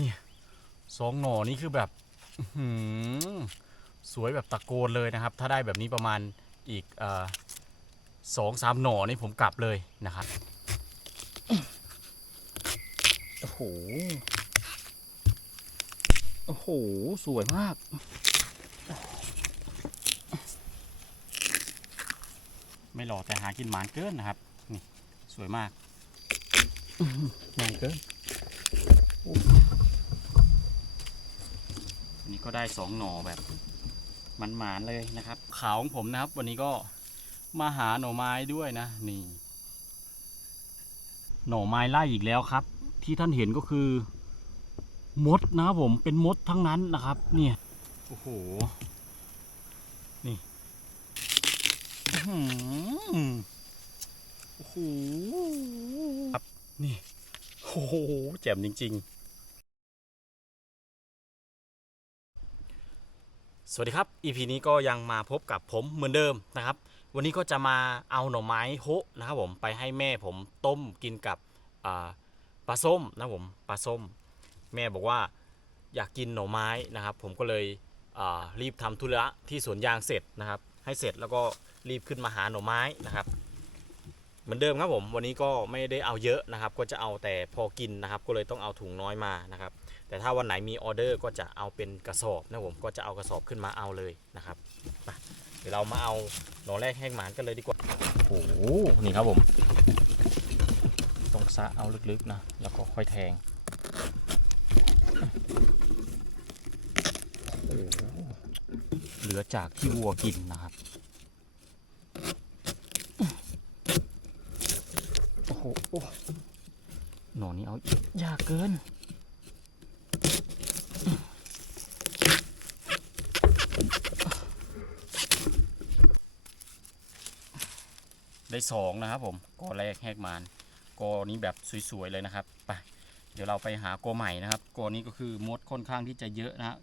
นี่สองหน่อนี่คือแบบสวยแบบตะโกนเลยนะครับ ถ้าได้แบบนี้ประมาณอีกสองสามหน่อนี่ผมกลับเลยนะครับโอ้โหโอ้โห สวยมากไม่หล่อแต่หากินหมานเกินนะครับ นี่ สวยมากใหญ่เกินโอ้ ก็ได้สองหน่อแบบมันหมานๆเลยนะครับขาวของผมนะครับ วันนี้ก็มาหาหน่อไม้ด้วยนะ นี่ หน่อไม้ไล่อีกแล้วครับ ที่ท่านเห็นก็คือ มดนะครับผมเป็นมดทั้งนั้นนะครับ เนี่ยโอ้โหนี่โอ้โหครับนี่โอ้โหแจ่มจริง ๆ สวัสดีครับ EP นี้ก็ยังมาพบกับผมเหมือนเดิมนะครับ วันนี้ก็จะมาเอาหน่อไม้โฮะนะครับผมไปให้แม่ผมต้มกินกับปลาส้มนะผมปลาส้ม แม่บอกว่าอยากกินหน่อไม้นะครับ ผมก็เลยรีบทำธุระที่สวนยางเสร็จนะครับ ให้เสร็จแล้วก็รีบขึ้นมาหาหน่อไม้นะครับ เหมือนเดิมครับผมวันนี้ก็ไม่ได้เอาเยอะนะครับ ก็จะเอาแต่พอกินนะครับ ก็เลยต้องเอาถุงน้อยมานะครับ แต่ถ้าวันไหนมีออเดอร์ก็จะเอาเป็นกระสอบนะผมก็จะเอากระสอบขึ้นมาเอาเลยนะครับเดี๋ยวเรามาเอาหน่อแรกแห้งหมานกันเลยดีกว่าโอ้โหนี่ครับผมต้องซะเอาลึกๆนะแล้วก็ค่อยแทงเหลือจากที่วัวกินนะครับโอ้โหหนอนนี้เอายากเกิน สองนะครับผมกอแรกแหกมานกอนี้แบบสวยๆเลยนะครับไปเดี๋ยวเราไปหากอใหม่นะครับกอนี้ก็คือมดค่อนข้างที่จะเยอะนะฮะ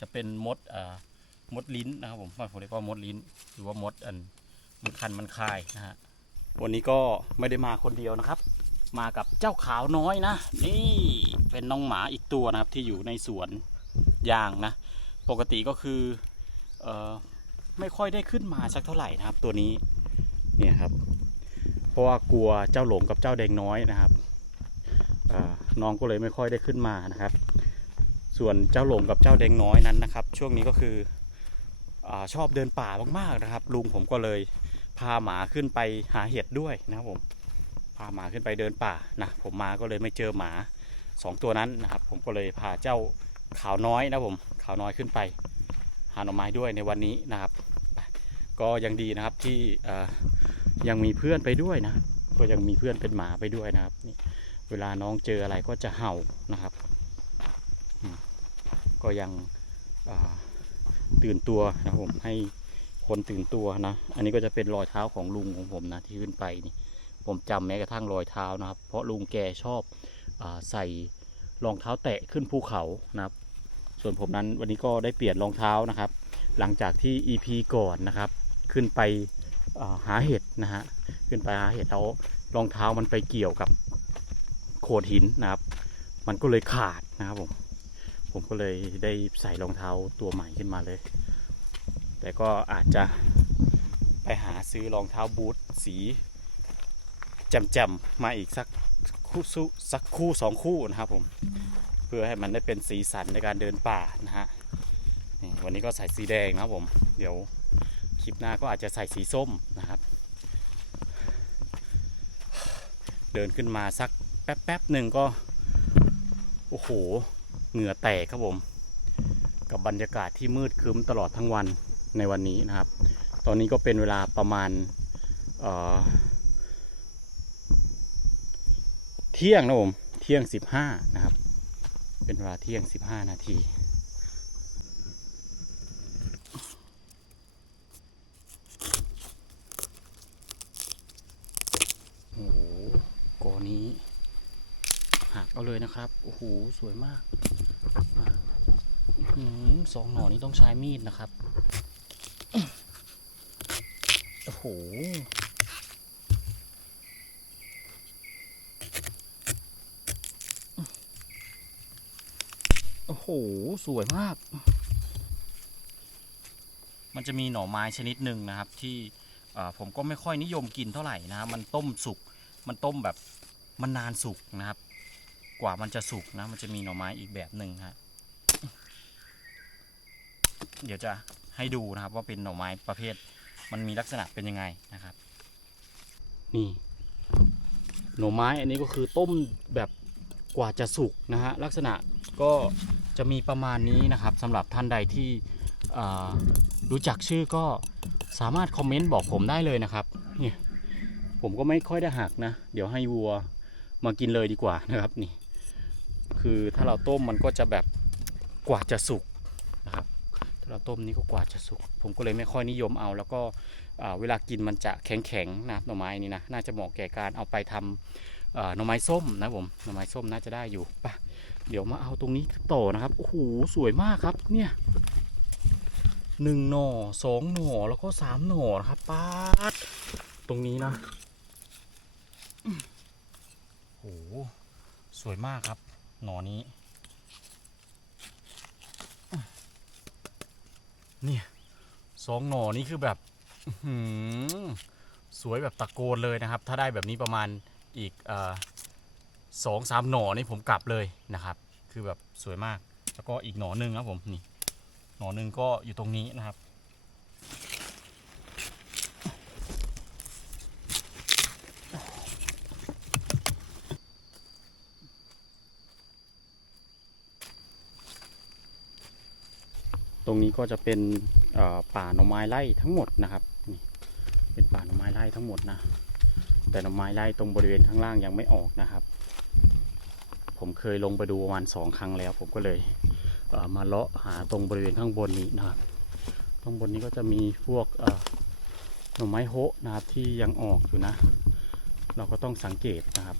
จะเป็นมดเอ่อมดลิ้นนะครับผมผมเรียกว่ามดลิ้น หรือว่ามดอันมันคันมันคายนะฮะวันนี้ก็ไม่ได้มาคนเดียวนะครับ มากับเจ้าขาวน้อยนะ นี่เป็นน้องหมาอีกตัวนะครับที่อยู่ในสวนยางนะ ปกติก็คือเออไม่ค่อยได้ขึ้นมาสักเท่าไหร่นะครับตัวนี้เนี่ยครับ ราะว่ากลัวเจ้าหลงกับเจ้าแดงน้อยนะครับน้องก็เลยไม่ค่อยได้ขึ้นมานะครับ ส่วนเจ้าหลงกับเจ้าแดงน้อยนั้นนะครับ ช่วงนี้ก็คืออชอบเดินป่ามากๆนะครับ ลุงผมก็เลยพาหมาขึ้นไปหาเห็ดด้วยนะครับผมพาหมาขึ้นไปเดินป่านะผมมาก็เลยไม่เจอหมาสองตัวนั้นนะครับ ผมก็เลยพาเจ้าขาวน้อยนะผมขาวน้อยขึ้นไป หาหน่อไม้ด้วยในวันนี้นะครับ ก็ยังดีนะครับที่ ยังมีเพื่อนไปด้วยนะ ก็ยังมีเพื่อนเป็นหมาไปด้วยนะครับนี่เวลาน้องเจออะไรก็จะเห่านะครับ ก็ยังตื่นตัวนะผมให้คนตื่นตัวนะ อันนี้ก็จะเป็นรอยเท้าของลุงของผมนะที่ขึ้นไปนี่ ผมจำแม้กระทั่งรอยเท้านะครับ เพราะลุงแกชอบอใส่รองเท้าแตะขึ้นภูเขานะครับ ส่วนผมนั้นวันนี้ก็ได้เปลี่ยนรองเท้านะครับ หลังจากที่ EP ก่อนนะครับ ขึ้นไป หาเห็ดนะฮะขึ้นไปหาเห็ดแล้วรองเท้ามันไปเกี่ยวกับโขดหินนะครับ มันก็เลยขาดนะครับผมผมก็เลยได้ใส่รองเท้าตัวใหม่ขึ้นมาเลย แต่ก็อาจจะไปหาซื้อรองเท้าบูทสีแจ่มๆมาอีกสักคู่สุสักคู่สองคู่นะครับผมเพื่อให้มันได้เป็นสีสันในการเดินป่านะฮะวันนี้ก็ใส่สีแดงนะครับผม เดี๋ยว ลิปหน้าก็อาจจะใส่สีส้มนะครับ เดินขึ้นมาสักแป๊บๆหนึ่งก็ โอ้โห เหงื่อแตกครับผม กับบรรยากาศที่มืดครึ้มตลอดทั้งวันในวันนี้นะครับ ตอนนี้ก็เป็นเวลาประมาณเเที่ยงนะผม เที่ยงสิบห้านะครับ เป็นเวลาเที่ยงสิบห้านาที โอ้โหกอนี้หัก เอาเลยนะครับ โอ้โห สวยมากสองหน่อนี้ต้องใช้มีดนะครับ โอ้โห โอ้โห สวยมาก มันจะมีหน่อไม้ชนิดหนึ่งนะครับ ที่ผมก็ไม่ค่อยนิยมกินเท่าไหร่นะครับมันต้มสุก มันต้มแบบมันนานสุกนะครับ กว่ามันจะสุกนะ มันจะมีหน่อไม้อีกแบบหนึ่งฮะ เดี๋ยวจะให้ดูนะครับ ว่าเป็นหน่อไม้ประเภท มันมีลักษณะเป็นยังไงนะครับ นี่หน่อไม้อันนี้ก็คือต้มแบบกว่าจะสุกนะฮะลักษณะก็จะมีประมาณนี้นะครับสำหรับท่านใดที่รู้จักชื่อก็สามารถคอมเมนต์บอกผมได้เลยนะครับเนี่ยผมก็ไม่ค่อยได้หักนะ เดี๋ยวให้วัวมากินเลยดีกว่านะครับนี่ คือถ้าเราต้มมันก็จะแบบกว่าจะสุกนะครับถ้าเราต้มนี่ก็กว่าจะสุก ผมก็เลยไม่ค่อยนิยมเอา แล้วก็เวลากินมันจะแข็งๆนะหน่อไม้นี่นะน่าจะเหมาะแก่การเอาไปทำเอ่อหน่อไม้ส้มนะผมหน่อไม้ส้มน่าจะได้อยู่ไปเดี๋ยวมาเอาตรงนี้ต่อนะครับโอ้โหสวยมากครับเนี่ยหนึ่งหน่อสองหน่อแล้วก็สามหน่อนะครับป๊าดตรงนี้นะโอ้โหสวยมากครับ หน่อนี้ เนี่ยสองหน่อนี่คือแบบสวยแบบตะโกนเลยนะครับ ถ้าได้แบบนี้ประมาณอีกสองสามหน่อนี่ผมกลับเลยนะครับ คือแบบสวยมาก แล้วก็อีกหน่อหนึ่งครับผมนี่หน่อหนึ่งก็อยู่ตรงนี้นะครับ ตรงนี้ก็จะเป็นป่าหน่อไม้ไร่ทั้งหมดนะครับนี่เป็นป่าหน่อไม้ไร่ทั้งหมดนะ แต่หน่อไม้ไร่ตรงบริเวณข้างล่างยังไม่ออกนะครับ ผมเคยลงไปดูประมาณสองครั้งแล้ว ผมก็เลยเมาเลาะหาตรงบริเวณข้างบนนี้นะครับตรงบนนี้ก็จะมีพวกหน่อไม้โฮะนะครับที่ยังออกอยู่นะ เราก็ต้องสังเกตนะครับ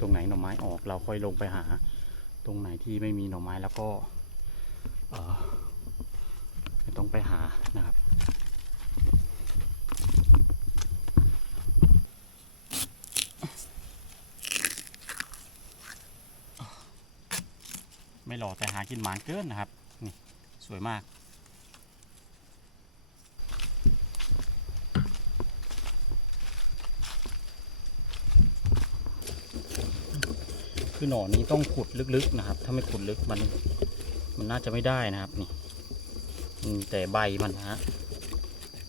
ตรงไหนหน่อไม้ออกเราค่อยลงไปหา ตรงไหนที่ไม่มีหน่อไม้แล้วก็ ต้องไปหานะครับไม่หล่อแต่หากินหมานเกินนะครับ นี่ สวยมาก คือหน่อนี้ต้องขุดลึกๆนะครับ ถ้าไม่ขุดลึกมัน มันน่าจะไม่ได้นะครับนี่ มีแต่ใบมันนะฮะ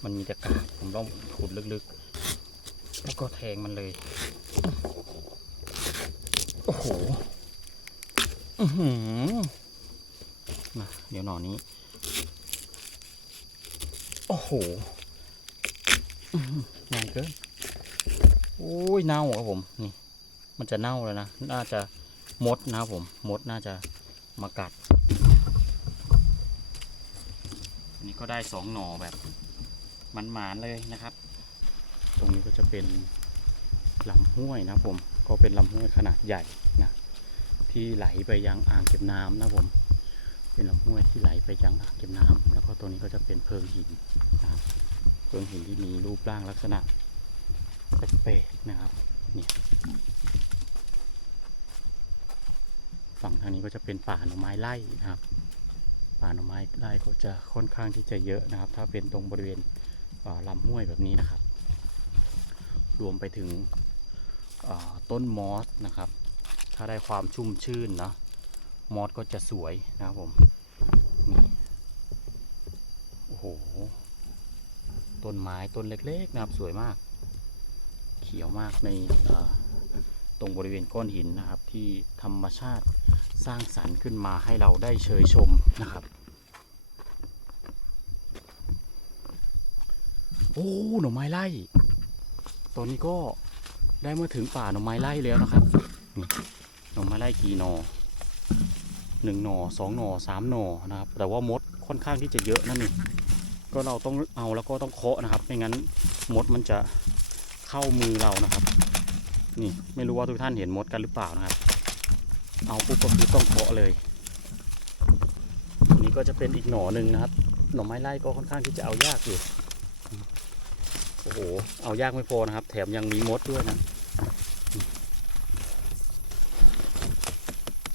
มันมีแต่กาบผมต้องขุดลึกๆ แล้วก็แทงมันเลย โอ้โหอือหือมาเดี๋ยวหน่อนี้ โอ้โหอื้อหือใหญ่เกินโอ้ยเน่าครับผมนี่ มันจะเน่าแล้วนะ น่าจะมดนะครับผม มดน่าจะมากัด อันนี้ ก็ได้สองหน่อแบบมันหมานๆเลยนะครับ ตรงนี้ก็จะเป็นลำห้วยนะผม ก็เป็นลำห้วยขนาดใหญ่นะที่ไหลไปยังอ่างเก็บน้ำนะผม เป็นลำห้วยที่ไหลไปยังอ่างเก็บน้ำแล้วก็ตัวนี้ก็จะเป็นเพิงหินนะครับเพิงหินที่มีรูปร่างลักษณะแปลกๆนะครับเนี่ยฝั่งทางนี้ก็จะเป็นป่าหน่อไม้ไร่นะครับ ป่าหน่อไม้ไร่ก็จะค่อนข้างที่จะเยอะนะครับ ถ้าเป็นตรงบริเวณลำห้วยแบบนี้นะครับ รวมไปถึงต้นมอสนะครับ ถ้าได้ความชุ่มชื่นนะมอสก็จะสวยนะครับผมโอ้โห ต้นไม้ต้นเล็กๆนะครับสวยมาก เขียวมากในตรงบริเวณก้อนหินนะครับที่ธรรมชาติสร้างสรรค์ขึ้นมาให้เราได้เชยชมนะครับ โอ้หน่อไม้ไล่ ตอนนี้ก็ได้มาถึงป่าหน่อไม้ไล่แล้วนะครับหน่อไม้ไล่กี่หน่อหนึ่งหน่อสองหน่อสามหน่อนะครับ แต่ว่ามดค่อนข้างที่จะเยอะนั่นนี่ก็เราต้องเอาแล้วก็ต้องเคาะนะครับ ไม่งั้นมดมันจะเข้ามือเรานะครับ นี่ไม่รู้ว่าทุกท่านเห็นมดกันหรือเปล่านะครับ เอาปุ๊บก็คือต้องเคาะเลยนนี้ก็จะเป็นอีกหน่อหนึ่งนะครับ หน่อไม้ไล่ก็ค่อนข้างที่จะเอายากอยู่ โอ้โห เอายากไม่พอนะครับ แถมยังมีมดด้วยนะ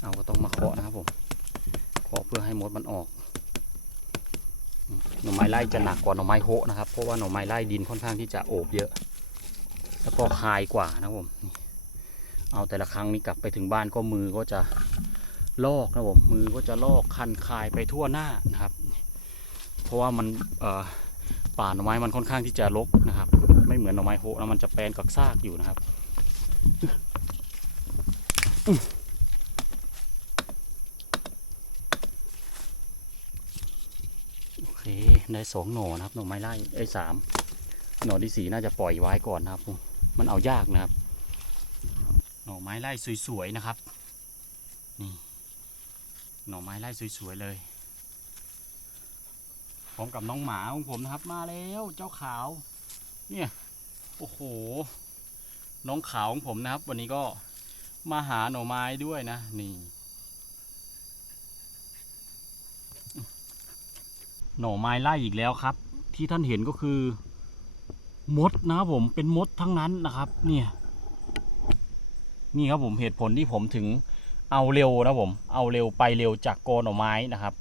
เอาก็ต้องมาเคาะนะครับผมเพราะเพื่อให้มดมันออก หน่อไม้ไล่จะหนักกว่าหน่อไม้โฮะนะครับ เพราะว่าหน่อไม้ไล่ดินค่อนข้างที่จะโอบเยอะ แล้วก็คายกว่านะครับผม เอาแต่ละครั้งนี้กลับไปถึงบ้านก็มือก็จะลอกนะครับผม มือก็จะลอกคันคายไปทั่วหน้านะครับ เพราะว่ามันเอ่อ ป่าหน่อไม้มันค่อนข้างที่จะรกนะครับ ไม่เหมือนหน่อไม้โฮะนะมันจะแปลนกับซากอยู่นะครับโอเคได้สองหน่อนะครับหน่อไม้ไล่ไอ้สามหน่อที่สี่น่าจะปล่อยไว้ก่อนนะครับมันเอายากนะครับ หน่อไม้ไล่สวยๆนะครับ นี่ หน่อไม้ไล่สวยๆเลย พร้อมกับน้องหมาของผมนะครับ มาแล้วเจ้าขาว เนี่ยโอ้โห น้องขาวของผมนะครับ วันนี้ก็มาหาหน่อไม้ด้วยนะ นี่ หน่อไม้ไล่อีกแล้วครับ ที่ท่านเห็นก็คือ มดนะครับผมเป็นมดทั้งนั้นนะครับ เนี่ย นี่ครับผมเหตุผลที่ผมถึงเอาเร็วนะผม เอาเร็วไปเร็วจากโกหน่อไม้นะครับ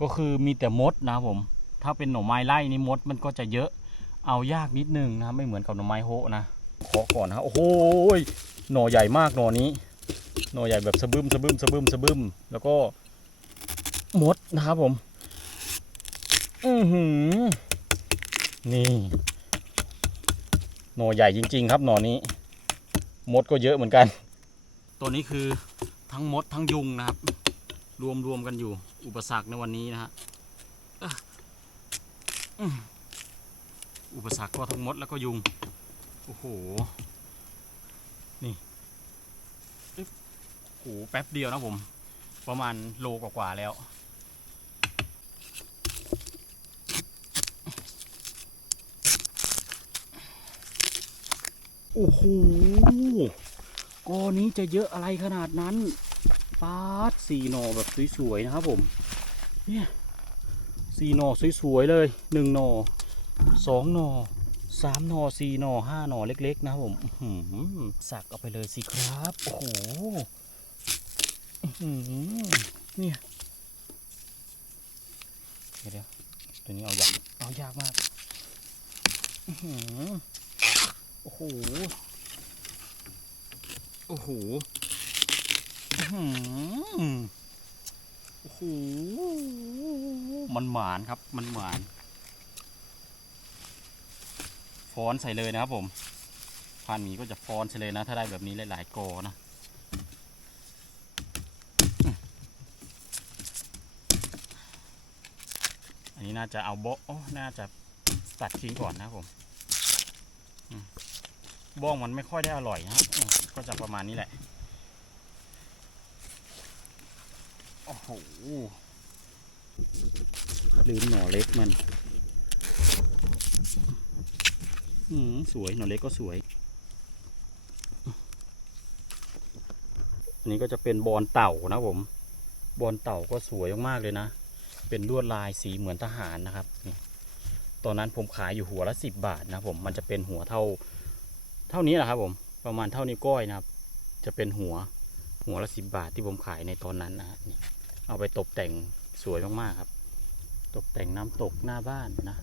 ก็คือมีแต่มดนะผม ถ้าเป็นหน่อไม้ไล่นี่มดมันก็จะเยอะเอายากนิดนึงนะไม่เหมือนกับหน่อไม้โฮนะเคาะก่อนนะโอ้โหหน่อใหญ่มากหน่อนี้ หน่อใหญ่แบบสะบึมสะบึมสะบึมสะบึมแล้วก็มดนะครับผม อือหือ นี่ หน่อใหญ่จริง ๆ ครับหน่อนี้ มดก็เยอะเหมือนกัน ตัวนี้คือทั้งมดทั้งยุงนะครับ รวมรวมกันอยู่ อุปสรรคในวันนี้นะฮะอุปสรรคก็ทั้งมดแล้วก็ยุง โอ้โห นี่โอ้โหแป๊บเดียวนะผม ประมาณโลกว่าๆแล้ว โอ้โหก้อนนี้จะเยอะอะไรขนาดนั้น ปาดสี่หน่อแบบสวยๆนะครับผมเนี่ยสี่หน่อสวยๆเลยหนึ่งหน่อสองหน่อสามหน่อสี่หน่อห้าหน่อเล็ก ๆ นะครับผมสักเอาไปเลยสิครับ โอ้โหเนี่ยเดี๋ยวตัวนี้เอายากเอายากมากโอ้โห โอ้โห โอ้โห มันหมานครับ มันหมาน ฟ้อนใส่เลยนะครับผม พานหมีก็จะฟ้อนใส่เลยนะ ถ้าได้แบบนี้หลายๆกอนะอันนี้น่าจะเอาโบะโอ้น่าจะตัดทิ้งก่อนนะครับผมบ้องมันไม่ค่อยได้อร่อยนะก็จะประมาณนี้แหละ โอ้โห ลืมหน่อเล็กมัน อืมสวย หน่อเล็กก็สวย อันนี้ก็จะเป็นบอลเต่านะผม บอลเต่าก็สวยมากๆเลยนะ เป็นลวดลายสีเหมือนทหารนะครับ นี่ ตอนนั้นผมขายอยู่หัวละสิบบาทนะผม มันจะเป็นหัวเท่า เท่านี้แหละครับผม ประมาณเท่านิ้วก้อยนะครับ จะเป็นหัวหัวละสิบบาทที่ผมขายในตอนนั้นนะนี่ เอาไปตกแต่งสวยมากๆครับ ตกแต่งน้ำตกหน้าบ้านนะ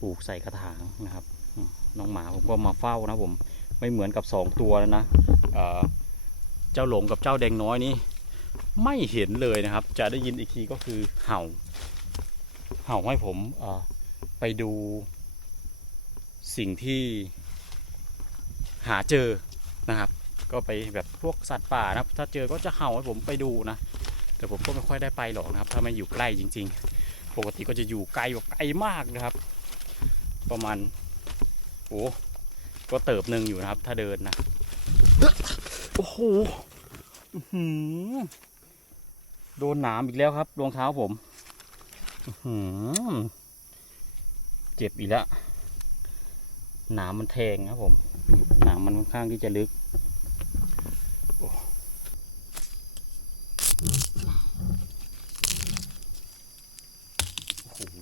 ปลูกใส่กระถางนะครับ น้องหมาผมก็มาเฝ้านะผม ไม่เหมือนกับสองตัวแล้วนะเเจ้าหลงกับเจ้าแดงน้อยนี้ไม่เห็นเลยนะครับ จะได้ยินอีกทีก็คือเห่า เห่าให้ผมไปดูสิ่งที่หาเจอนะครับ ก็ไปแบบพวกสัตว์ป่านะถ้าเจอก็จะเห่าให้ผมไปดูนะ แต่ผมก็ไม่ค่อยได้ไปหรอกนะครับ ถ้าไม่อยู่ใกล้จริง ๆ ปกติก็จะอยู่ไกลแบบไกลมากนะครับ ประมาณโอ้ก็เติบหนึ่งอยู่นะครับ ถ้าเดินนะโอ้โหโดนหนามอีกแล้วครับรองเท้าผมเจ็บอีกแล้วหนามมันแทงครับผมหนังมันค่อนข้างที่จะลึก โอ้โอ้โห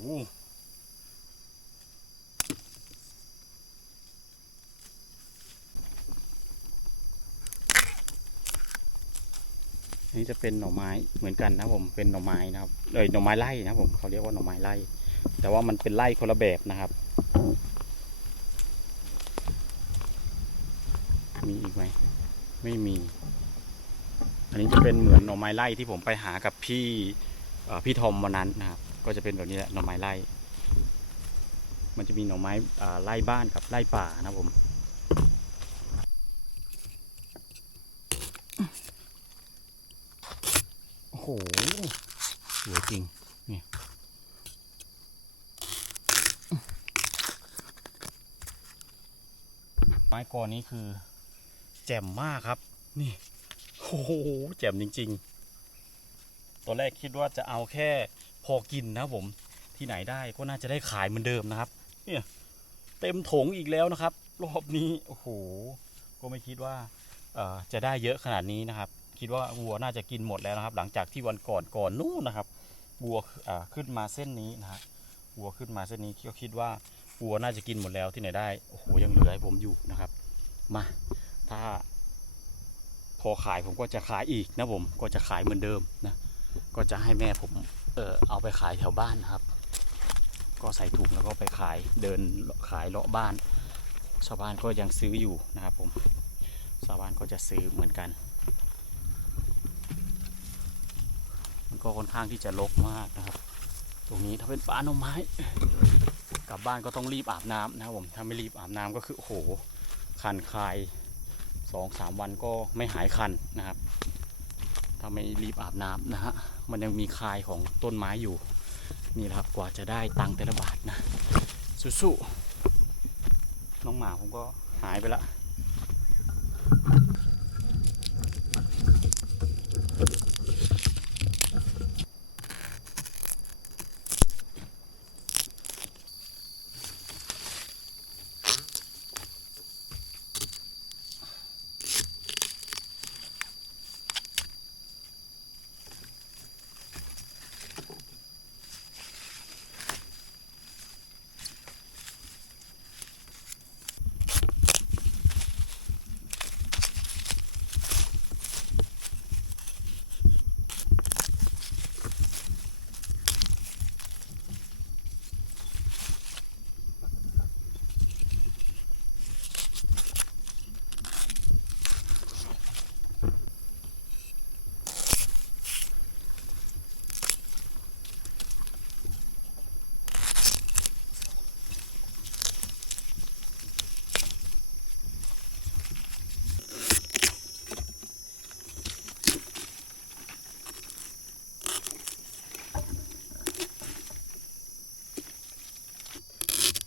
อั นี้จะเป็นหน่อไม้เหมือนกันนะผมเป็นหน่อไม้นะครับเอ้ยหน่อไม้ไร่นะผมเขาเรียกว่าหน่อไม้ไร่แต่ว่ามันเป็นไร่คนละแบบนะครับ มีอีกไหมไม่มี อันนี้จะเป็นเหมือนหน่อไม้ไร่ที่ผมไปหากับพี่พี่ทอมวันนั้นนะครับ ก็จะเป็นแบบนี้แหละหน่อไม้ไร่มันจะมีหน่อไม้ไร่บ้านกับไร่ป่านะผม โอ้โหสวยจริง นี่ไม้กอนี้คือ แจ่มมากครับ นี่โอ้โหแจ่มจริง ๆ ตอนแรกคิดว่าจะเอาแค่พอกินนะผมที่ไหนได้ก็น่าจะได้ขายเหมือนเดิมนะครับ เนี่ยเต็มถงอีกแล้วนะครับ รอบนี้โอ้โหก็ไม่คิดว่าจะได้เยอะขนาดนี้นะครับ คิดว่าวัวน่าจะกินหมดแล้วนะครับ หลังจากที่วันก่อนก่อนนู่นนะครับวัวขึ้นมาเส้นนี้นะฮะวัวขึ้นมาเส้นนี้ก็คิดว่าวัวน่าจะกินหมดแล้วที่ไหนได้โอ้โหยังเหลือให้ผมอยู่นะครับ มาถ้า พอขายผมก็จะขายอีกนะผมก็จะขายเหมือนเดิมนะก็จะให้แม่ผมเออเอาไปขายแถวบ้านนะครับ ก็ใส่ถุงแล้วก็ไปขายเดินขายเลาะบ้าน ชาวบ้านก็ยังซื้ออยู่นะครับผมชาวบ้านก็จะซื้อเหมือนกัน มันก็ค่อนข้างที่จะรกมากนะครับ ตรงนี้ถ้าเป็นป่าหน่อไม้ กลับบ้านก็ต้องรีบอาบน้ำนะครับผมถ้าไม่รีบอาบน้ำก็คือโอ้โหคันคายสองสามวันก็ไม่หายคันนะครับ ถ้าไม่รีบอาบน้ำนะฮะมันยังมีคายของต้นไม้อยู่นี่แหละครับกว่าจะได้ตังค์แต่ละบาทนะสู้ๆน้องหมาผมก็หายไปละ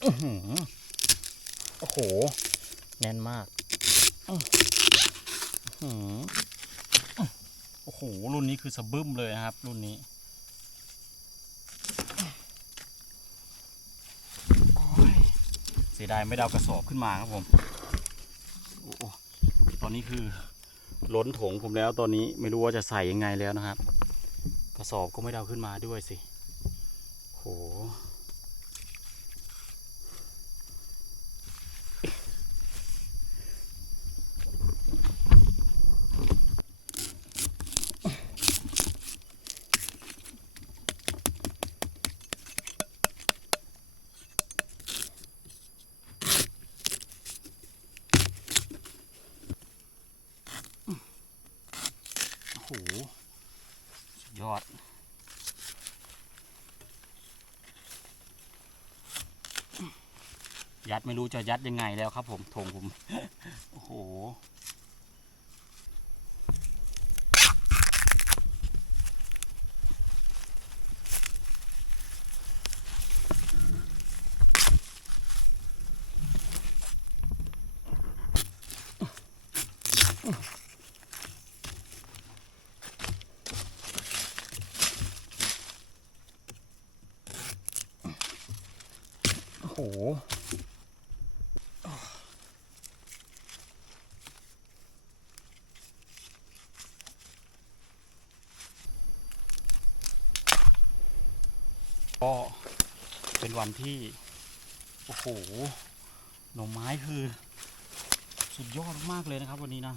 โอ้โห แน่นมากโอ้โห รุ่นนี้คือสะบึ้มเลยนะครับ รุ่นนี้ เสียดายไม่ด้เอากระสอบขึ้นมาครับผม ตอนนี้คือล้นถงผมแล้วตอนนี้ไม่รู้ว่าจะใส่ยังไงแล้วนะครับ กระสอบก็ไม่ด้เอาขึ้นมาด้วยสิ โห โอ้โห สุด ยอด ยัดไม่รู้จะยัดยังไงแล้วครับผมถงผม โอ้โห โอ้โห ก็เป็นวันที่ โอ้โห หน่อไม้คือ สุดยอดมากเลยนะครับ วันนี้นะ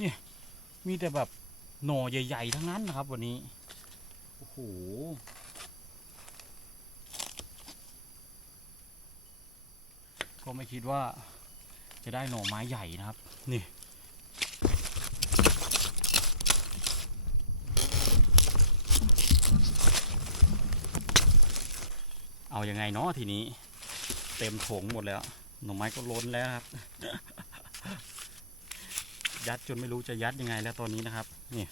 นี่มีแต่แบบหน่อใหญ่ ๆ ทั้งนั้นนะครับ วันนี้ โอ้โหก็ไม่คิดว่าจะได้หน่อไม้ใหญ่นะครับ นี่ เอาอยัางไงเนาะทีนี้ เต็มถงหมดแล้ว หน่อไม้ก็ล้นแล้วครับ ยัดจนไม่รู้จะยัดยังไงแล้วตอนนี้นะครับ นี่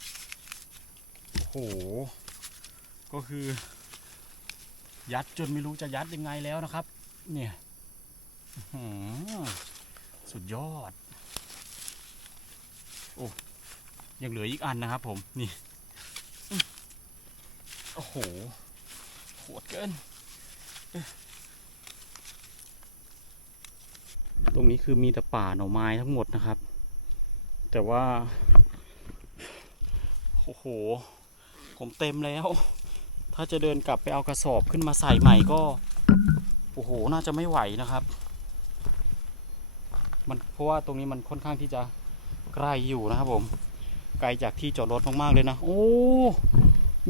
โอ้โห ก็คือ ยัดจนไม่รู้จะยัดยังไงแล้วนะครับ เนี่ยสุดยอด โอ้ยังเหลืออีกอันนะครับผม นี่ โอ้โหโหดเกิน ตรงนี้คือมีแต่ป่าหน่อไม้ทั้งหมดนะครับ แต่ว่า โอ้โห ผมเต็มแล้ว ถ้าจะเดินกลับไปเอากระสอบขึ้นมาใส่ใหม่ก็ โอ้โห น่าจะไม่ไหวนะครับ มันเพราะว่าตรงนี้มันค่อนข้างที่จะใกล้อยู่นะครับผม ไกลจากที่จอดรถมากๆเลยนะ โอ้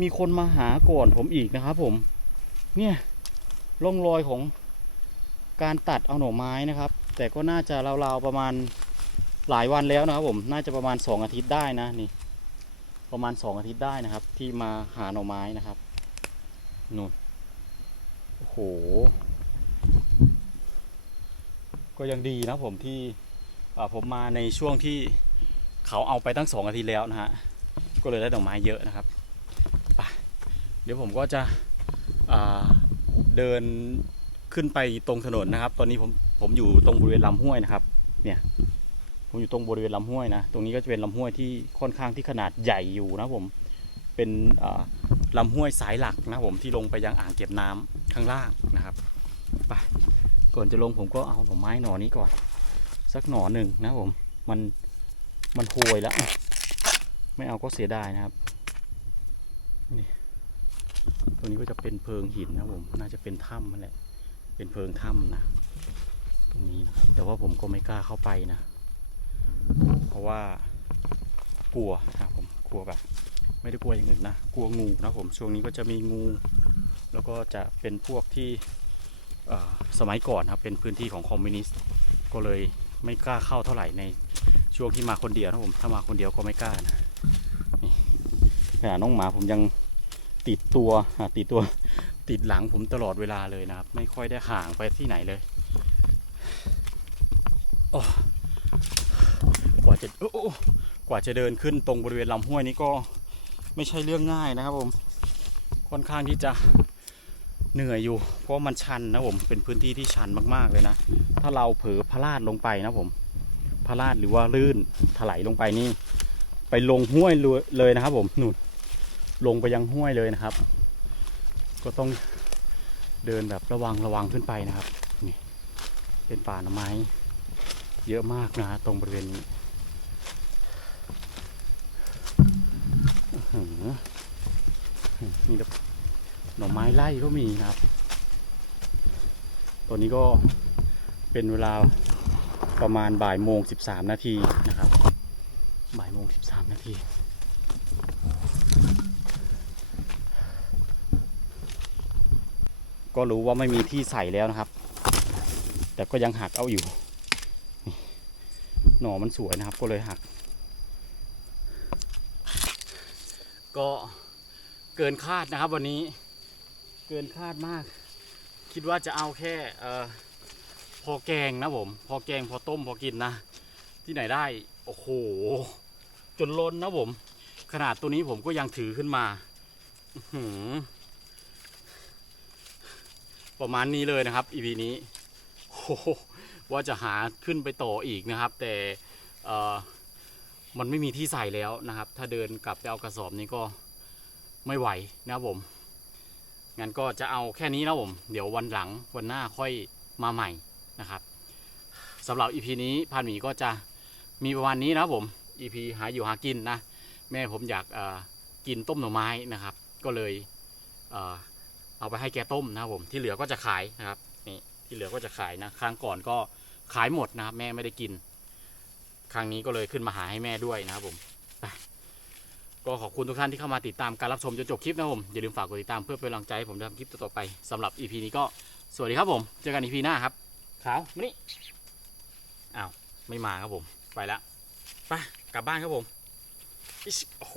มีคนมาหาก่อนผมอีกนะครับผม เนี่ย ร่องรอยของการตัดเอาหน่อไม้นะครับ แต่ก็น่าจะราวๆประมาณหลายวันแล้วนะครับผมน่าจะประมาณสองอาทิตย์ได้นะนี่ ประมาณสองอาทิตย์ได้นะครับ ที่มาหาหน่อไม้นะครับนู่นโอ้โห ก็ยังดีนะผมที่ผมมาในช่วงที่เขาเอาไปตั้งสองอาทิตย์แล้วนะฮะก็เลยได้ดอกไม้เยอะนะครับไปเดี๋ยวผมก็จะอ่า เดินขึ้นไปตรงถนนนะครับ ตอนนี้ผมผมอยู่ตรงบริเวณลำห้วยนะครับ เนี่ย ผมอยู่ตรงบริเวณลำห้วยนะ ตรงนี้ก็จะเป็นลำห้วยที่ค่อนข้างที่ขนาดใหญ่อยู่นะผม เป็นอ่าลำห้วยสายหลักนะผมที่ลงไปยังอ่างเก็บน้ำข้างล่างนะครับไปก่อนจะลงผมก็เอาหน่อไม้หน่อนี้ก่อน สักหน่อหนึ่งนะผมมันมันโหยแล้ว ไม่เอาก็เสียดายนะครับนี่ ตรงนี้ก็จะเป็นเพิงหินนะผมน่าจะเป็นถ้ำนั่นแหละเป็นเพิงถ้ำนะตรงนี้นะครับแต่ว่าผมก็ไม่กล้าเข้าไปนะ เพราะว่ากลัวนะผมกลัวแบบ ไม่ได้กลัวอย่างอื่นนะกลัวงูนะผมช่วงนี้ก็จะมีงู แล้วก็จะเป็นพวกที่สมัยก่อนครับเป็นพื้นที่ของคอมมิวนิสต์ก็เลยไม่กล้าเข้าเท่าไหร่ในช่วงที่มาคนเดียวนะผมถ้ามาคนเดียวก็ไม่กล้านะนี่ขนาดน้องหมาผมยัง ติดตัวอะติดตัวติดหลังผมตลอดเวลาเลยนะครับ ไม่ค่อยได้ห่างไปที่ไหนเลยกว่าจะกว่าจะเดินขึ้นตรงบริเวณลำห้วยนี้ก็ไม่ใช่เรื่องง่ายนะครับผมค่อนข้างที่จะเหนื่อยอยู่ เพราะมันชันนะผมเป็นพื้นที่ที่ชันมากๆเลยนะ ถ้าเราเผลอพลาดลงไปนะผมพลาดหรือว่าลื่นถลายลงไปนี่ ไปลงห้วยเลยนะครับผมนู่น ลงไปยังห้วยเลยนะครับ ก็ต้องเดินแบบระวังระวังขึ้นไปนะครับนี่เป็นป่าหน่อไม้เยอะมากนะตรงบริเวณนี้มีแบบหน่อไม้ไล่ก็มีนะครับตัวนี้ก็เป็นเวลาประมาณบ่ายโมงสิบสามนาทีนะครับ บ่ายโมงสิบสามนาที ก็รู้ว่าไม่มีที่ใส่แล้วนะครับ แต่ก็ยังหักเอาอยู่ หน่อมันสวยนะครับ ก็เลยหัก ก็เกินคาดนะครับ วันนี้ เกินคาดมาก คิดว่าจะเอาแค่พอแกงนะผม พอแกงพอต้มพอกินนะ ที่ไหนได้ โอ้โห จนล้นนะผม ขนาดตัวนี้ผมก็ยังถือขึ้นมา อื้อหือ ประมาณนี้เลยนะครับอีพีนี้โหว่าจะหาขึ้นไปต่ออีกนะครับ แต่มันไม่มีที่ใส่แล้วนะครับ ถ้าเดินกลับไปเอากระสอบนี้ก็ไม่ไหวนะครับผมงั้นก็จะเอาแค่นี้นะผม เดี๋ยววันหลังวันหน้าค่อยมาใหม่นะครับสำหรับ EP นี้พานหมีก็จะมีประมาณนี้นะผม EP หาอยู่หากินนะ แม่ผมอยากกินต้มหน่อไม้นะครับ ก็เลย เออเอาไปให้แกต้มนะครับผมที่เหลือก็จะขายนะครับนี่ที่เหลือก็จะขายนะครั้งก่อนก็ขายหมดนะครับ แม่ไม่ได้กิน ครั้งนี้ก็เลยขึ้นมาหาให้แม่ด้วยนะครับผมไปก็ขอบคุณทุกท่านที่เข้ามาติดตามการรับชมจนจบคลิปนะครับผมอย่าลืมฝากกดติดตามเพื่อเป็นกำลังใจให้ผมทำคลิปต่อๆไปสำหรับ EP นี้ก็สวัสดีครับผม เจอกัน EP หน้าครับขาวมานี่อ้าวไม่มาครับผมไปละไปกลับบ้านครับผมอิ๊ชโอ้โห